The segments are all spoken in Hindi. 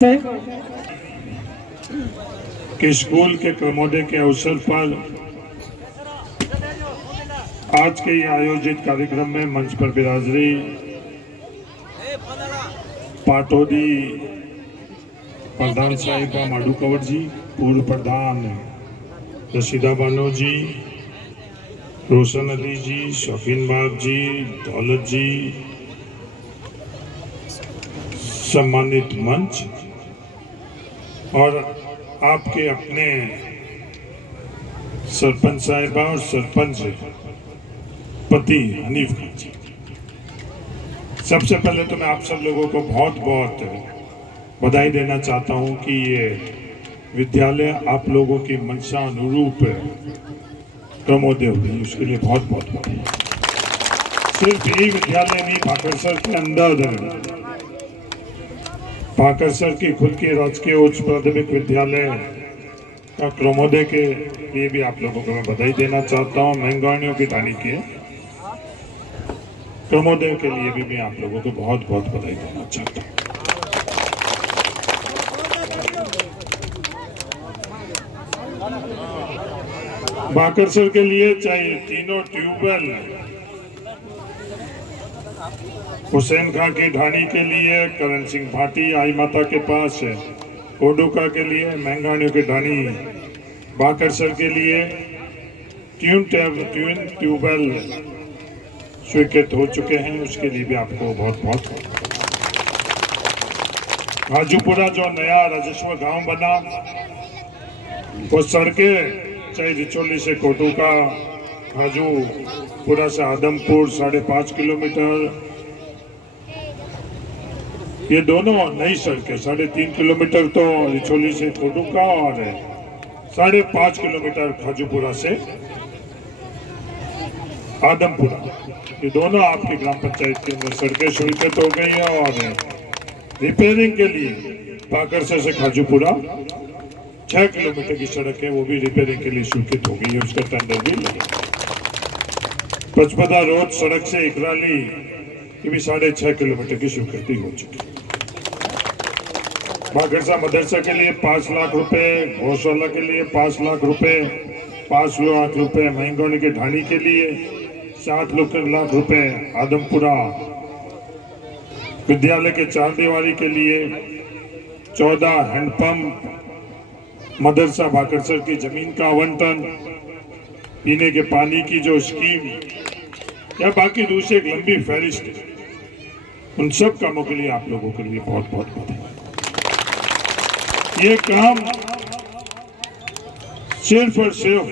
कि स्कूल के क्रमोदय के अवसर पर आज के आयोजित कार्यक्रम में मंच पर बिराजरी पाटोदी प्रधान साहिबा माडू कंवर जी, पूर्व प्रधान रशीदा बानो जी, रोशन अली जी, शौकीन बाग जी, दौलत जी, सम्मानित मंच और आपके अपने सरपंच साहिबा और सरपंच पति हनीफ खान जी, सबसे पहले तो मैं आप सब लोगों को बहुत बहुत बधाई देना चाहता हूं कि ये विद्यालय आप लोगों की मंशा अनुरूप क्रमोदय हुई, उसके लिए बहुत बहुत बधाई। सिर्फ यही विद्यालय नहीं, भाकरसर के अंदर भाकरसर की खुद की राजकीय उच्च प्राथमिक विद्यालय का क्रमोदय के लिए भी आप लोगों को मैं बधाई देना चाहता हूँ। महंगाणियों की ढाणी के क्रमोदय के लिए भी मैं आप लोगों को बहुत बहुत बधाई देना चाहता हूँ। भाकरसर के लिए चाहिए तीनों ट्यूबवेल, हुसैन खां की ढाणी के लिए करण सिंह भाटी आई माता के पास है, कोडुका के लिए महंगाणियों की ढाणी भाकरसर के लिए ट्यून ट्यूबवेल स्वीकृत हो चुके हैं, उसके लिए भी आपको बहुत बहुत। हाजूपुरा जो नया राजस्व गांव बना, वो सड़कें चाहे रिचोली से कोडुका, हाजूपुरा से आदमपुर 5.5 किलोमीटर, ये दोनों नई सड़कें 3.5 किलोमीटर तो रिचोली से कोडुका और 5.5 किलोमीटर खाजूपुरा से आदमपुरा, ये दोनों आपकी ग्राम पंचायत के अंदर सड़कें स्वीकृत हो गई है। और रिपेयरिंग के लिए भाकरसर से खाजूपुरा 6 किलोमीटर की सड़क है, वो भी रिपेयरिंग के लिए स्वीकृत हो गई है, उसका टेंडर भी लगा। पचपदा रोड सड़क से इकराली की भी 6.5 किलोमीटर की स्वीकृति हो चुकी है। भाकरसा मदरसा के लिए 5 लाख रुपए, गौशाला के लिए 5 लाख रुपए, 5 लाख रुपए महंगाणी की ढाणी के लिए 7 लाख रुपए, आदमपुरा विद्यालय के 4 दीवारी के लिए 14 हैंडपंप, मदरसा भाकरसर की जमीन का आवंटन, पीने के पानी की जो स्कीम या बाकी दूसरी एक लंबी फहरिस्त, उन सब कामों के लिए आप लोगों के लिए बहुत बहुत बधाई। ये काम सिर्फ और सिर्फ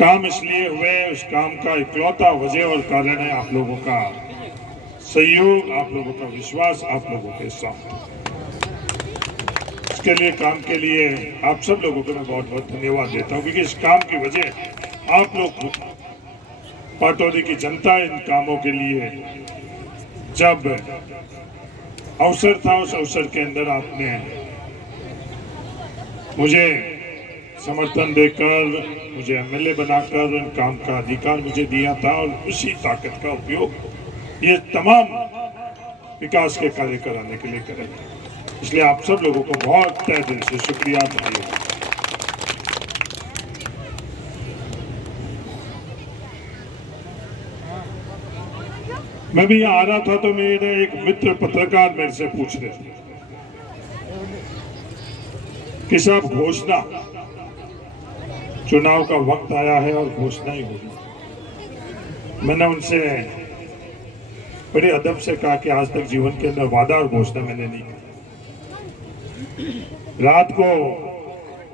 काम इसलिए हुए, उस काम का इकलौता वजह और कारण है आप लोगों का सहयोग, आप लोगों का विश्वास, आप लोगों के साथ। इसके लिए काम के लिए आप सब लोगों को मैं बहुत बहुत धन्यवाद देता हूं, क्योंकि इस काम की वजह आप लोग, पाटोदी की जनता इन कामों के लिए जब अवसर था, उस अवसर के अंदर आपने मुझे समर्थन देकर, मुझे एमएलए बनाकर उन काम का अधिकार मुझे दिया था, और उसी ताकत का उपयोग ये तमाम विकास के कार्य कराने के लिए करेंगे। इसलिए आप सब लोगों को बहुत तहे दिल से शुक्रिया धन्यवाद। मैं भी यहाँ आ रहा था तो मेरे एक मित्र पत्रकार मेरे से पूछ रहे थे कि साहब, घोषणा, चुनाव का वक्त आया है और घोषणा ही होगी। मैंने उनसे बड़े अदब से कहा कि आज तक जीवन के अंदर वादा और घोषणा मैंने नहीं की। रात को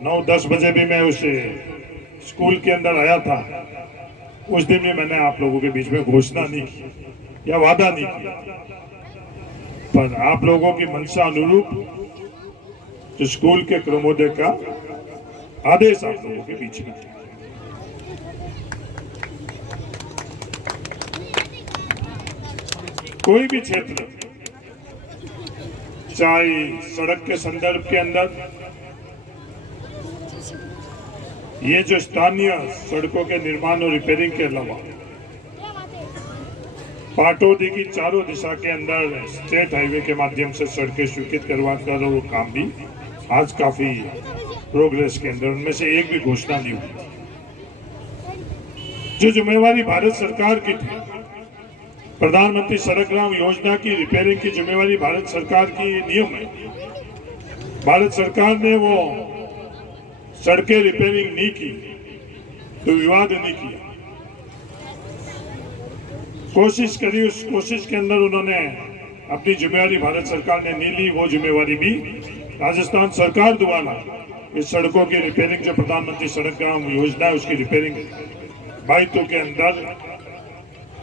9-10 बजे भी मैं उस स्कूल के अंदर आया था, उस दिन भी मैंने आप लोगों के बीच में घोषणा नहीं की या वादा नहीं किया, पर आप लोगों की मंशा अनुरूप जो स्कूल के क्रमोदय का आदेश आप लोगों के बीच में, कोई भी क्षेत्र, चाहे सड़क के संदर्भ के अंदर, ये जो स्थानीय सड़कों के निर्माण और रिपेयरिंग के अलावा पाटौदी की चारों दिशा के अंदर स्टेट हाईवे के माध्यम से सड़कें स्वीकृत करवा कर वो काम भी आज काफी प्रोग्रेस के अंदर, उनमें से एक भी घोषणा नहीं हुई। जो जिम्मेवारी भारत सरकार की थी, प्रधानमंत्री सड़क ग्राम योजना की रिपेयरिंग की जिम्मेवारी भारत सरकार की नियम है। भारत सरकार ने वो सड़कें रिपेयरिंग नहीं की तो विवाद नहीं किया, कोशिश करी, उस कोशिश के अंदर उन्होंने अपनी जिम्मेवारी भारत सरकार ने नहीं ली। वो जिम्मेवारी भी राजस्थान सरकार द्वारा इस सड़कों की रिपेयरिंग, जो प्रधानमंत्री सड़क ग्राम योजना है उसकी रिपेयरिंग बाइतों के अंदर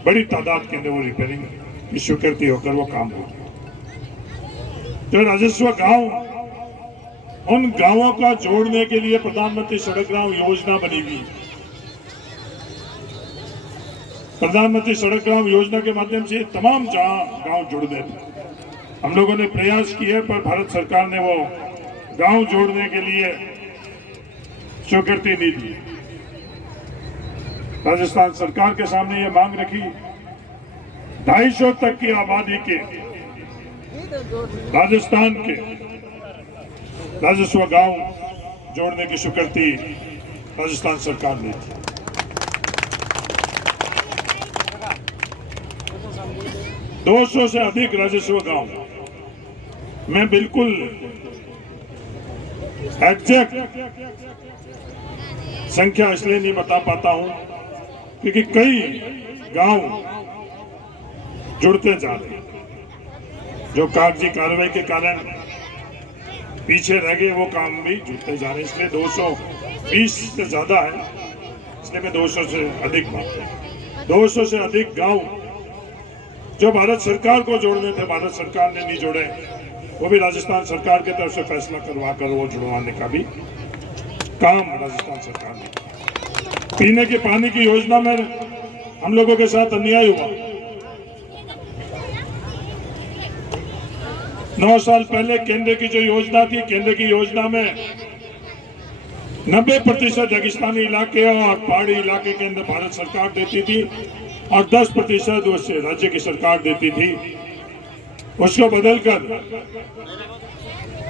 बड़ी तादाद के अंदर वो रिपेयरिंग की स्वीकृति होकर वो काम हो। तो राजस्व गांव, उन गांवों का जोड़ने के लिए प्रधानमंत्री सड़क ग्राम योजना बनी हुई। प्रधानमंत्री सड़क ग्राम योजना के माध्यम से तमाम गांव जुड़ गए थे। हम लोगों ने प्रयास किए पर भारत सरकार ने वो गांव जोड़ने के लिए स्वीकृति नहीं दी। राजस्थान सरकार के सामने ये मांग रखी 250 तक की आबादी के राजस्थान के राजस्व गांव जोड़ने की स्वीकृति राजस्थान सरकार ने दी। 200 से अधिक राजस्व गांव, मैं बिल्कुल एग्जैक्ट संख्या इसलिए नहीं बता पाता हूं क्योंकि कई गांव जुड़ते जा रहे हैं, जो कागजी कार्रवाई के कारण पीछे रह गए वो काम भी जुड़ते जा रहे हैं। इसलिए 220 से ज्यादा है, इसलिए मैं 200 से अधिक बात 200 से अधिक गांव जो भारत सरकार को जोड़ने थे, भारत सरकार ने नहीं जोड़े, वो भी राजस्थान सरकार की तरफ से फैसला करवा कर वो जुड़वाने का भी काम राजस्थान सरकार ने। पीने के पानी की योजना में हम लोगों के साथ अन्याय हुआ। 9 साल पहले केंद्र की जो योजना थी, केंद्र की योजना में 90% रेगिस्तानी इलाके और पहाड़ी इलाके के अंदर भारत सरकार देती थी और 10% उससे राज्य की सरकार देती थी। उसको बदलकर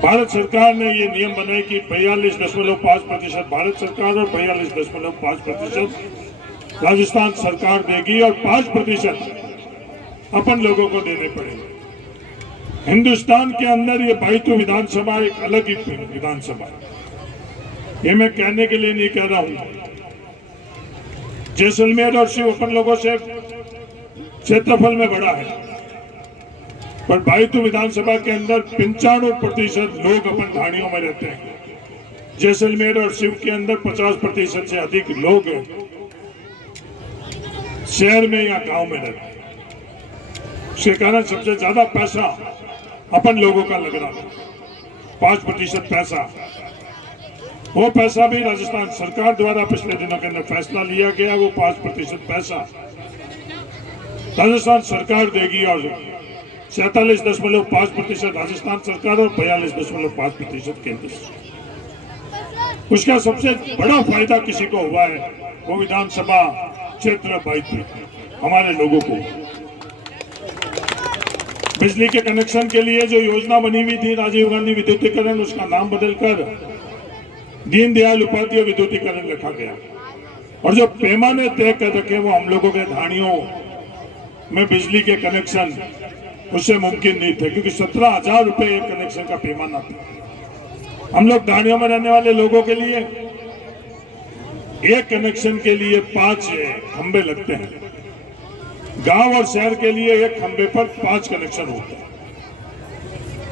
भारत सरकार ने ये नियम बनाए कि 42.5% भारत सरकार और 42.5% राजस्थान सरकार देगी और 5% अपन लोगों को देने पड़ेंगे। हिंदुस्तान के अंदर ये बाइतू विधानसभा एक अलग ही विधानसभा है। ये मैं कहने के लिए नहीं कह रहा हूं। जैसलमेर और शिव अपन लोगों से क्षेत्रफल में बड़ा है, पर बाइतू विधानसभा के अंदर 95% लोग अपन ढाणियों में रहते हैं। जैसलमेर और शिव के अंदर 50% से अधिक लोग शहर में या गांव में रहते हैं। उसके कारण सबसे ज्यादा पैसा अपन लोगों का लग रहा था, 5% पैसा। वो पैसा भी राजस्थान सरकार द्वारा पिछले दिनों के अंदर फैसला लिया गया, वो 5% पैसा राजस्थान सरकार देगी और 47.5% राजस्थान सरकार और 42.5% केंद्र। उसका सबसे बड़ा फायदा किसी को हुआ है, वो विधानसभा क्षेत्र बाइतू हमारे लोगों को। बिजली के कनेक्शन के लिए जो योजना बनी हुई थी राजीव गांधी विद्युतीकरण, उसका नाम बदलकर दीनदयाल उपाध्याय विद्युतीकरण रखा गया। और जो पैमाने तय कर रखे वो हम लोगों के ढाणियों में बिजली के कनेक्शन उससे मुमकिन नहीं थे, क्योंकि 17,000 रुपए एक कनेक्शन का पैमाना था। हम लोग ढाणियों में रहने वाले लोगों के लिए एक कनेक्शन के लिए 5 खंबे लगते हैं। गांव और शहर के लिए एक खंबे पर 5 कनेक्शन होते हैं।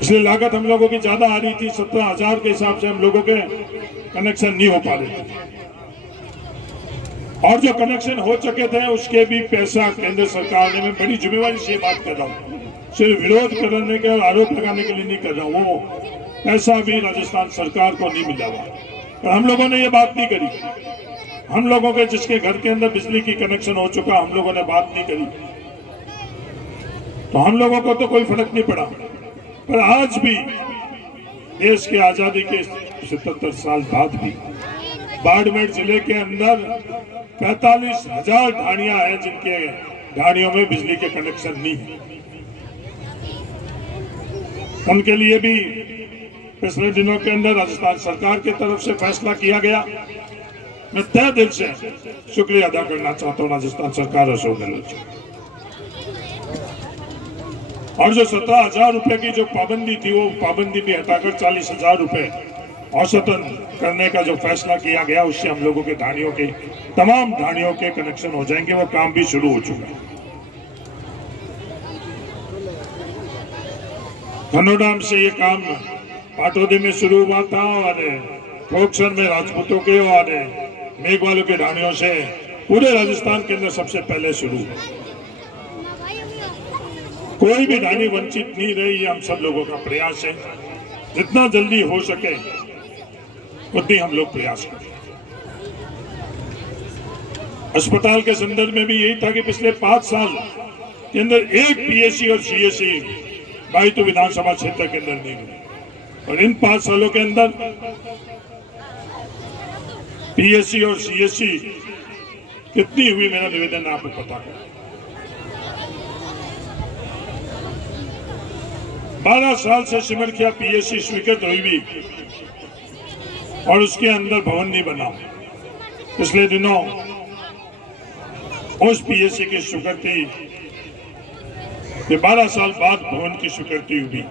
इसलिए लागत हम लोगों की ज्यादा आ रही थी। 17,000 के हिसाब से हम लोगों के कनेक्शन नहीं हो पा रहे थे, और जो कनेक्शन हो चुके थे उसके भी पैसा केंद्र सरकार ने, मैं बड़ी जिम्मेवारी से बात कर रहा हूँ, सिर्फ विरोध करने के और आरोप लगाने के लिए नहीं कर रहा हूँ, वो पैसा भी राजस्थान सरकार को नहीं मिला हुआ। और हम लोगों ने ये बात नहीं करी, हम लोगों के जिसके घर के अंदर बिजली की कनेक्शन हो चुका, हम लोगों ने बात नहीं करी, तो हम लोगों को तो कोई फर्क नहीं पड़ा। पर आज भी देश की आजादी के 77 साल बाद भी बाड़मेर जिले के अंदर 45,000 ढाणियां हैं जिनके ढाणियों में बिजली के कनेक्शन नहीं है, उनके लिए भी पिछले दिनों के अंदर राजस्थान सरकार की तरफ से फैसला किया गया। मैं तहे दिल से शुक्रिया अदा करना चाहता हूँ राजस्थान सरकार अशोक गहलोत जी। और जो 17,000 रुपए की जो पाबंदी थी, वो पाबंदी भी हटाकर 40,000 रुपए औसतन करने का जो फैसला किया गया, उससे हम लोगों के ढाणियों के तमाम ढाणियों के कनेक्शन हो जाएंगे। वो काम भी शुरू हो चुका है। धनोडाम से ये काम पाटोदी में शुरू हुआ था और कोकसर में राजपूतों के और मेघवालों के ढाणियों से पूरे राजस्थान के अंदर सबसे पहले शुरू हुआ। कोई भी ढाणी वंचित नहीं रही, ये हम सब लोगों का प्रयास है। जितना जल्दी हो सके उतनी हम लोग प्रयास करें। अस्पताल के संदर्भ में भी यही था कि पिछले 5 साल के अंदर एक पीएससी और सीएससी बाइतू विधानसभा क्षेत्र के अंदर नहीं हुई, और इन 5 सालों के अंदर पीएससी और सीएससी कितनी हुई, मेरा निवेदन है आपको पता है। 12 साल से सिमरखिया पीएससी स्वीकृत हुई भी और उसके अंदर भवन नहीं बना। पिछले दिनों उस पीएससी की स्वीकृति के 12 साल बाद भवन की स्वीकृति हुई।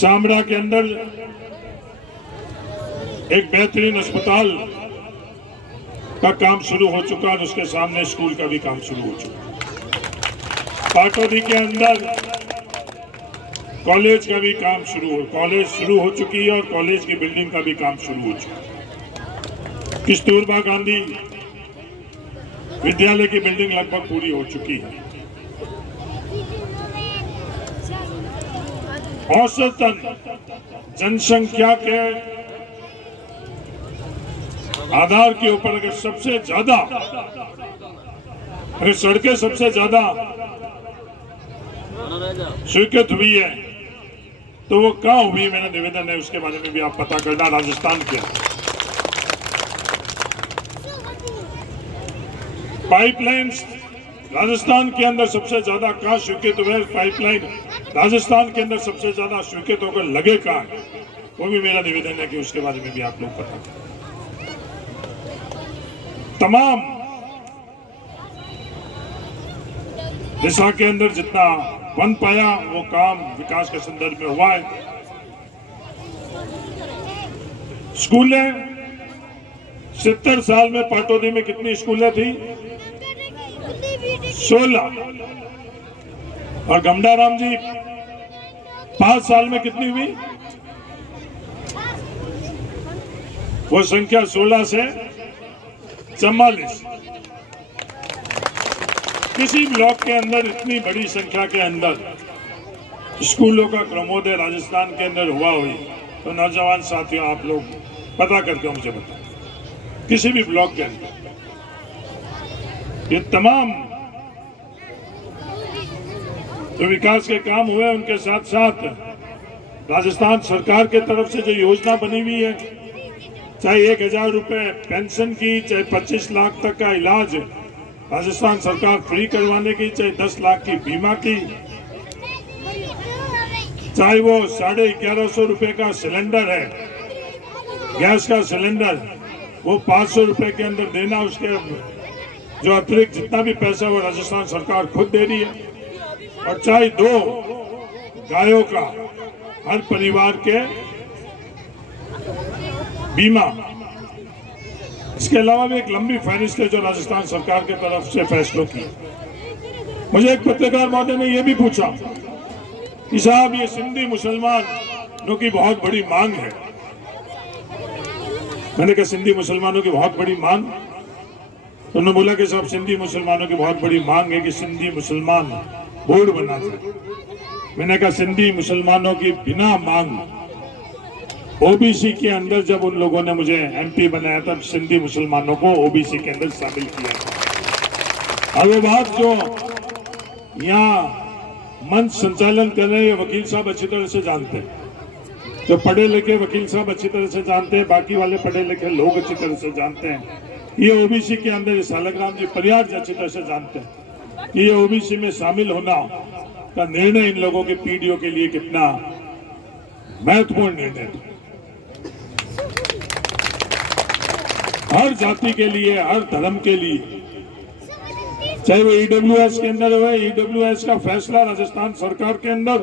शामरा के अंदर एक बेहतरीन अस्पताल का काम शुरू हो चुका और उसके सामने स्कूल का भी काम शुरू हो चुका। पाटोदी के अंदर कॉलेज का भी काम कॉलेज शुरू हो चुकी है और कॉलेज की बिल्डिंग का भी काम शुरू हो चुका है। कस्तूरबा गांधी विद्यालय की बिल्डिंग लगभग पूरी हो चुकी है। औसतन जनसंख्या के आधार के ऊपर अगर सबसे ज्यादा सड़कें सबसे ज्यादा स्वीकृत हुई है तो वो कहाँ हुई, मेरा निवेदन है उसके बारे में भी आप पता करना। राजस्थान के पाइपलाइंस राजस्थान के अंदर सबसे ज्यादा कहाँ स्वीकृत हुए, पाइपलाइन राजस्थान के अंदर सबसे ज्यादा स्वीकृत होकर लगे कहाँ है, वो भी मेरा निवेदन है कि उसके बारे में भी आप लोग पता करें। तमाम दिशा के अंदर जितना बन पाया वो काम विकास के संदर्भ में हुआ है। स्कूलें 70 साल में पाटोदी में कितनी स्कूलें थी? 16। और गमडाराम जी 5 साल में कितनी हुई? वो संख्या 16 से 44। किसी ब्लॉक के अंदर इतनी बड़ी संख्या के अंदर स्कूलों का क्रमोदय राजस्थान के अंदर हुआ हुई तो नौजवान साथियों आप लोग पता करके मुझे बताएं। किसी भी ब्लॉक के अंदर ये तमाम जो विकास के काम हुए उनके साथ साथ राजस्थान सरकार के तरफ से जो योजना बनी हुई है, चाहे 1,000 रुपए पेंशन की, चाहे 25 लाख तक का इलाज राजस्थान सरकार फ्री करवाने की, चाहे 10 लाख की बीमा की, चाहे वो 1150 रुपए का सिलेंडर है गैस का सिलेंडर, वो 500 रुपए के अंदर देना, उसके जो अतिरिक्त जितना भी पैसा वो राजस्थान सरकार खुद दे रही है। और चाहे 2 गायों का हर परिवार के बीमा, इसके अलावा भी एक लंबी फहरिस्त है जो राजस्थान सरकार की तरफ से फैसलों की। मुझे एक पत्रकार महोदय ने यह भी पूछा कि साहब ये सिंधी मुसलमानों की बहुत बड़ी मांग है। मैंने कहा सिंधी मुसलमानों की बहुत बड़ी मांग? तो उन्होंने बोला कि साहब सिंधी मुसलमानों की बहुत बड़ी मांग है कि सिंधी मुसलमान बोर्ड बना जाए। मैंने कहा सिंधी मुसलमानों की बिना मांग ओबीसी के अंदर जब उन लोगों ने मुझे एमपी बनाया तब सिंधी मुसलमानों को ओबीसी के अंदर शामिल किया था। और वो बात जो यहाँ मंच संचालन कर रहे हैं वकील साहब अच्छी तरह से जानते हैं, जो पढ़े लिखे वकील साहब अच्छी तरह से जानते हैं, बाकी वाले पढ़े लिखे लोग अच्छी तरह से जानते हैं ये ओबीसी के अंदर सालग्राम जी परिहार अच्छी तरह से जानते हैं कि ये ओबीसी में शामिल होना का निर्णय इन लोगों के पीढ़ियों के लिए कितना महत्वपूर्ण निर्णय था। हर जाति के लिए, हर धर्म के लिए, चाहे वो ईडब्ल्यूएस के अंदर हुए, ईडब्ल्यूएस का फैसला राजस्थान सरकार के अंदर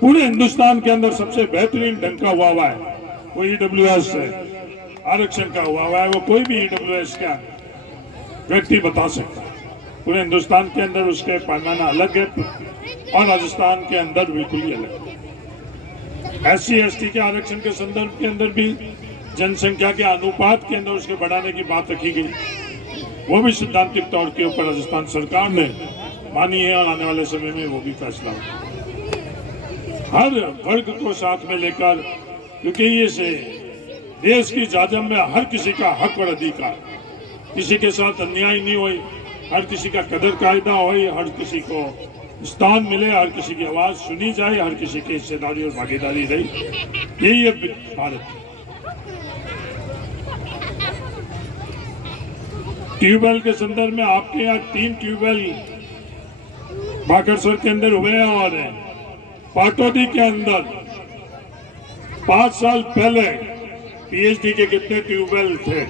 पूरे हिंदुस्तान के अंदर सबसे बेहतरीन ढंग का हुआ है, वो ईडब्ल्यूएस आरक्षण का हुआ है। वो कोई भी ईडब्ल्यूएस का व्यक्ति बता सकता है। पूरे हिंदुस्तान के अंदर उसके पैमाना अलग है और राजस्थान के अंदर बिल्कुल ही अलग है। SC/ST के आरक्षण के संदर्भ के अंदर भी जनसंख्या के अनुपात के अंदर उसके बढ़ाने की बात रखी गई, वो भी सैद्धांतिक तौर के ऊपर राजस्थान सरकार ने मानी है और आने वाले समय में वो भी फैसला होगा। हर वर्ग को साथ में लेकर, क्योंकि ये से देश की जाजम में हर किसी का हक और अधिकार, किसी के साथ अन्याय नहीं हुई, हर किसी का कदर कायदा हो, हर किसी को स्थान मिले, हर किसी की आवाज सुनी जाए, हर किसी की हिस्सेदारी और भागीदारी रही, यही है भारत। ट्यूबवेल के संदर्भ में आपके यहाँ 3 ट्यूबवेल बागेश्वर के अंदर हुए हैं और पाटौदी के अंदर 5 साल पहले PhD के कितने ट्यूबवेल थे?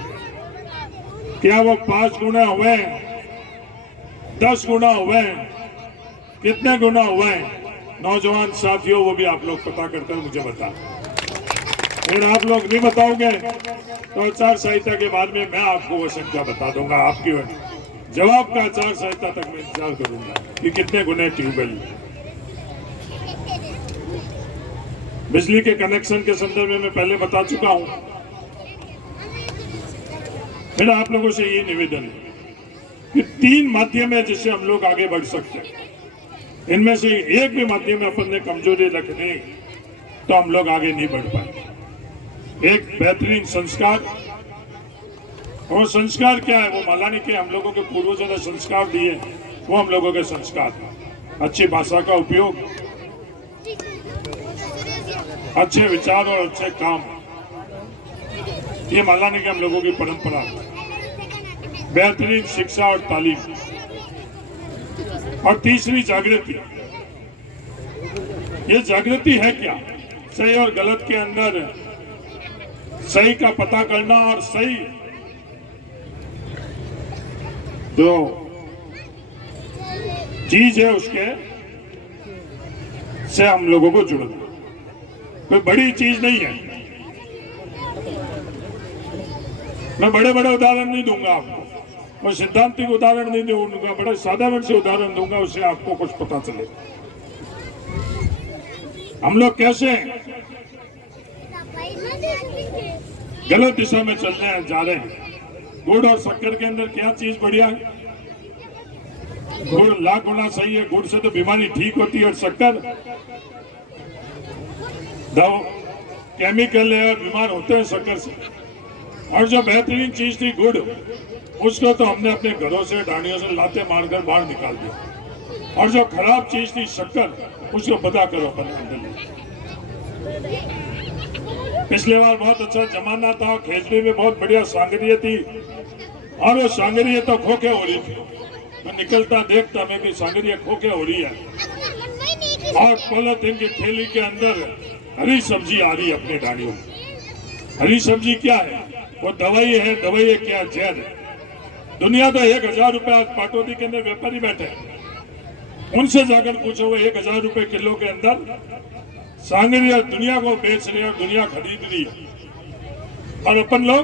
क्या वो 5 गुना हुए, 10 गुना हुए, कितने गुना हुए? नौजवान साथियों, वो भी आप लोग पता करकर मुझे बता। फिर आप लोग नहीं बताओगे तो आचार संहिता के बाद में मैं आपको वो संख्या बता दूंगा। आपकी जवाब का आचार संहिता तक मैं इंतजार करूंगा कि कितने गुने ट्यूबवेल। बिजली के कनेक्शन के संदर्भ में मैं पहले बता चुका हूं। मेरा आप लोगों से ये निवेदन है कि 3 माध्यम है जिससे हम लोग आगे बढ़ सकते हैं। इनमें से एक भी माध्यम में अपन ने कमजोरी रखने तो हम लोग आगे नहीं बढ़ पाएंगे। एक बेहतरीन संस्कार, और संस्कार क्या है? वो मौलाना के हम लोगों के पूर्वजों ने संस्कार दिए, वो हम लोगों के संस्कार, अच्छी भाषा का उपयोग, अच्छे विचार और अच्छे काम, ये मौलाना के हम लोगों की परंपरा। बेहतरीन शिक्षा और तालीम, और तीसरी जागृति। ये जागृति है क्या? सही और गलत के अंदर सही का पता करना और सही जो चीज है उसके से हम लोगों को जुड़ना। कोई बड़ी चीज नहीं है। मैं बड़े बड़े उदाहरण नहीं दूंगा आपको, मैं सिद्धांतिक उदाहरण नहीं दूंगा, बड़े साधारण से उदाहरण दूंगा, उससे आपको कुछ पता चले हम लोग कैसे गलत दिशा में चलने जा रहे हैं। गुड़ और शक्कर के अंदर क्या चीज बढ़िया है? गुड़ लाख गुना सही है। गुड़ से तो बीमारी ठीक होती है और शक्कर दवा केमिकल है और बीमार होते हैं शक्कर से। और जो बेहतरीन चीज थी गुड़, उसको तो हमने अपने घरों से डांडियों से लाते मारकर बाहर निकाल दिया। और जो खराब चीज थी शक्कर, उसको पता करो अपन। पिछले बार बहुत अच्छा जमाना था, खेजड़ी में बहुत बढ़िया सांगरिया थी, और वो सांगरिया तो खोखे हो रही थी। मैं निकलता देखता मैं कि सांगरिया खोखे हो रही है, और पॉलिथीन की थैली के अंदर हरी सब्जी आ रही है अपने डालियों में। हरी सब्जी क्या है? वो दवाई है। दवाई है क्या? जहर है। दुनिया तो 1000 रुपए आज पाटौदी के अंदर व्यापारी बैठे हैं, उनसे जाकर पूछो, वो 1000 रुपए किलो के अंदर सांगरिया दुनिया को बेच रहे हैं और दुनिया खरीद रही है, और अपन लोग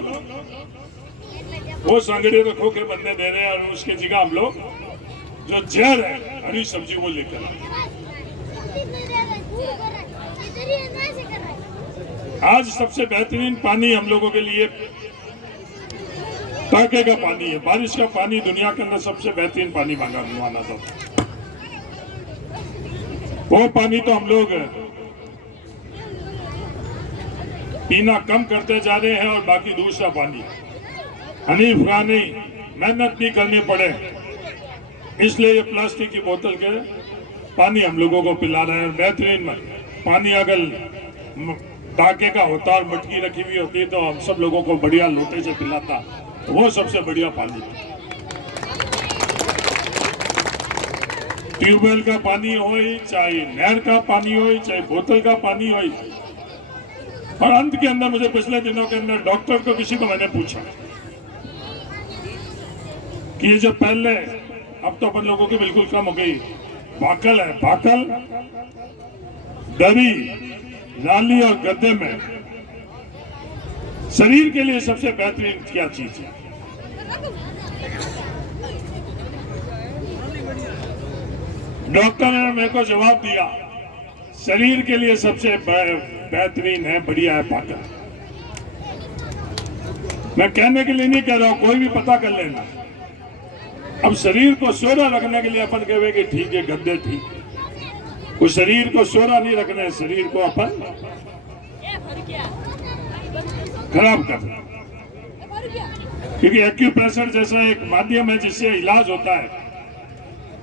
वो सांगरिया तो खोखे बनने दे रहे हैं, और उसके जगह हम लोग जो जहर है हरी सब्जी वो लेकर आज सबसे बेहतरीन पानी हम लोगों के लिए टाके का पानी है। बारिश का पानी दुनिया के अंदर सबसे बेहतरीन पानी माना था। वो पानी तो हम लोग पीना कम करते जा रहे हैं, और बाकी दूसरा पानी हनीफ खानी मेहनत नहीं करनी पड़े, इसलिए ये प्लास्टिक की बोतल के पानी हम लोगों को पिला रहे हैं। बेहतरीन पानी अगर टाके का होता और मटकी रखी हुई होती तो हम सब लोगों को बढ़िया लोटे से पिलाता, वो सबसे बढ़िया पानी। ट्यूबवेल का पानी हो, चाहे नहर का पानी हो, चाहे बोतल का पानी हो। और अंत के अंदर मुझे पिछले दिनों के अंदर डॉक्टर को किसी को मैंने पूछा कि ये जो पहले, अब तो अपन लोगों की बिल्कुल कम हो गई, भाकल है, भाकल दरी नाली और गद्दे में शरीर के लिए सबसे बेहतरीन क्या चीज है? डॉक्टर ने मेरे को जवाब दिया, शरीर के लिए सबसे बेहतरीन है, बढ़िया है पाकल। मैं कहने के लिए नहीं कह रहा हूं, कोई भी पता कर लेना। अब शरीर को सोरा रखने के लिए अपन कहे कि ठीक है गद्दे ठीक, उस शरीर को सोरा नहीं रखना है, शरीर को अपन खराब करना। क्योंकि एक्यूप्रेशर जैसा एक माध्यम है जिससे इलाज होता है।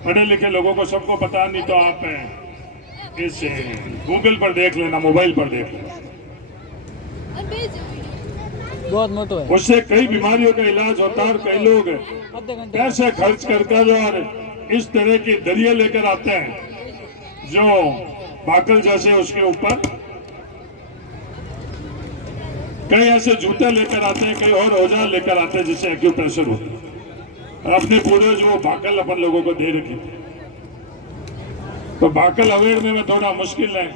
पढ़े लिखे लोगों को सबको पता, नहीं तो आप इस गूगल पर देख लेना, मोबाइल पर देख लेना, बहुत मोटो है। उससे कई बीमारियों का इलाज होता है। और कई लोग पैसे खर्च कर और इस तरह की दरिया लेकर आते हैं जो बाकल जैसे, उसके ऊपर कई ऐसे जूते लेकर आते हैं, कई और औजार लेकर आते हैं जिससे एक्यूप्रेशर होता है। और अपने पूरे जो भाकल अपन लोगों को दे रखी थी, तो भाकल अवेयरने में थोड़ा मुश्किल है।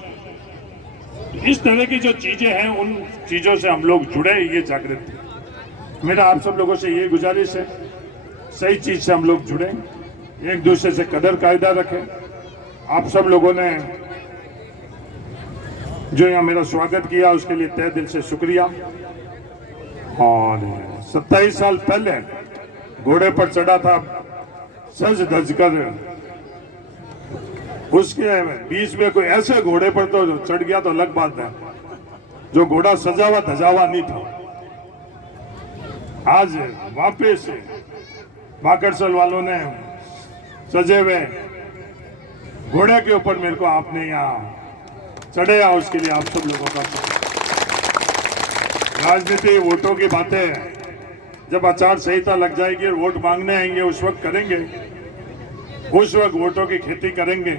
इस तरह की जो चीजें हैं, उन चीजों से हम लोग जुड़े, ये जागृत थे। मेरा आप सब लोगों से ये गुजारिश है, सही चीज से हम लोग जुड़े, एक दूसरे से कदर कायदा रखें। आप सब लोगों ने जो यहाँ मेरा स्वागत किया उसके लिए तहे दिल से शुक्रिया। और 27 साल पहले घोड़े पर चढ़ा था, सज धज कर, उसके बीच में कोई ऐसे घोड़े पर तो चढ़ गया तो अलग बात है, जो घोड़ा सजावा धजावा नहीं था। आज वापस बाकरसल वालों ने सजे हुए घोड़े के ऊपर मेरे को आपने यहाँ चढ़े, उसके लिए आप सब लोगों का। राजनीति वोटों की बातें जब आचार संहिता लग जाएगी और वोट मांगने आएंगे उस वक्त करेंगे, उस वक्त वोटों की खेती करेंगे।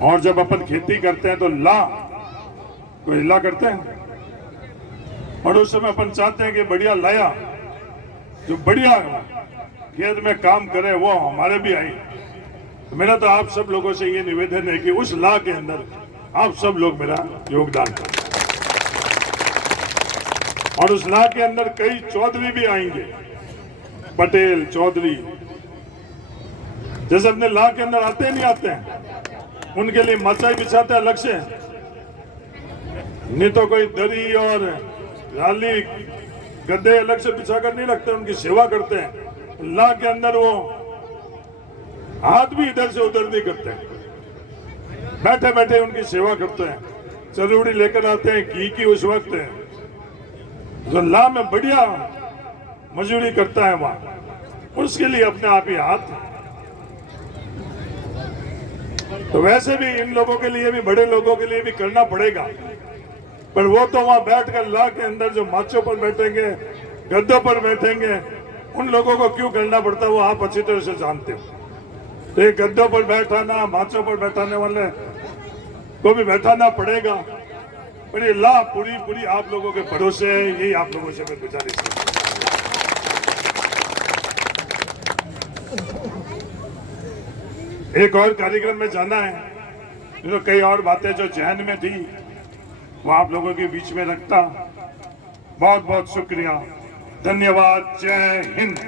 और जब अपन खेती करते हैं तो कोई ला करते हैं, और उस समय अपन चाहते हैं कि बढ़िया लाया, जो बढ़िया खेत में काम करे वो हमारे भी आए। तो मेरा तो आप सब लोगों से ये निवेदन है कि उस ला के अंदर आप सब लोग मेरा योगदान करें। और उस ला के अंदर कई चौधरी भी आएंगे, पटेल चौधरी जैसे अपने ला के अंदर आते नहीं आते हैं, उनके लिए मचाई बिछाते अलग से, नहीं तो कोई दरी और राली गद्दे अलग से बिछाकर नहीं रखते, उनकी सेवा करते हैं। ला के अंदर वो हाथ भी इधर से उधर नहीं करते, बैठे बैठे उनकी सेवा करते हैं। चरूड़ी लेकर आते हैं घी की, उस वक्त जो ला में बढ़िया मजदूरी करता है वहां, उसके लिए अपने आप ही हाथ। तो वैसे भी इन लोगों के लिए भी, बड़े लोगों के लिए भी करना पड़ेगा, पर वो तो वहां बैठकर ला के अंदर जो माचों पर बैठेंगे, गद्दों पर बैठेंगे, उन लोगों को क्यों करना पड़ता है वो आप अच्छी तरह से जानते हो। तो ये गद्दों पर बैठाना, माचों पर बैठाने वाले को भी बैठाना पड़ेगा, पर ये ला पूरी आप लोगों के भरोसे है। यही आप लोगों से मैं गुजारिश करता हूं। एक और कार्यक्रम में जाना है, तो कई और बातें जो जहन में थी वो आप लोगों के बीच में रखता। बहुत बहुत शुक्रिया, धन्यवाद, जय हिंद।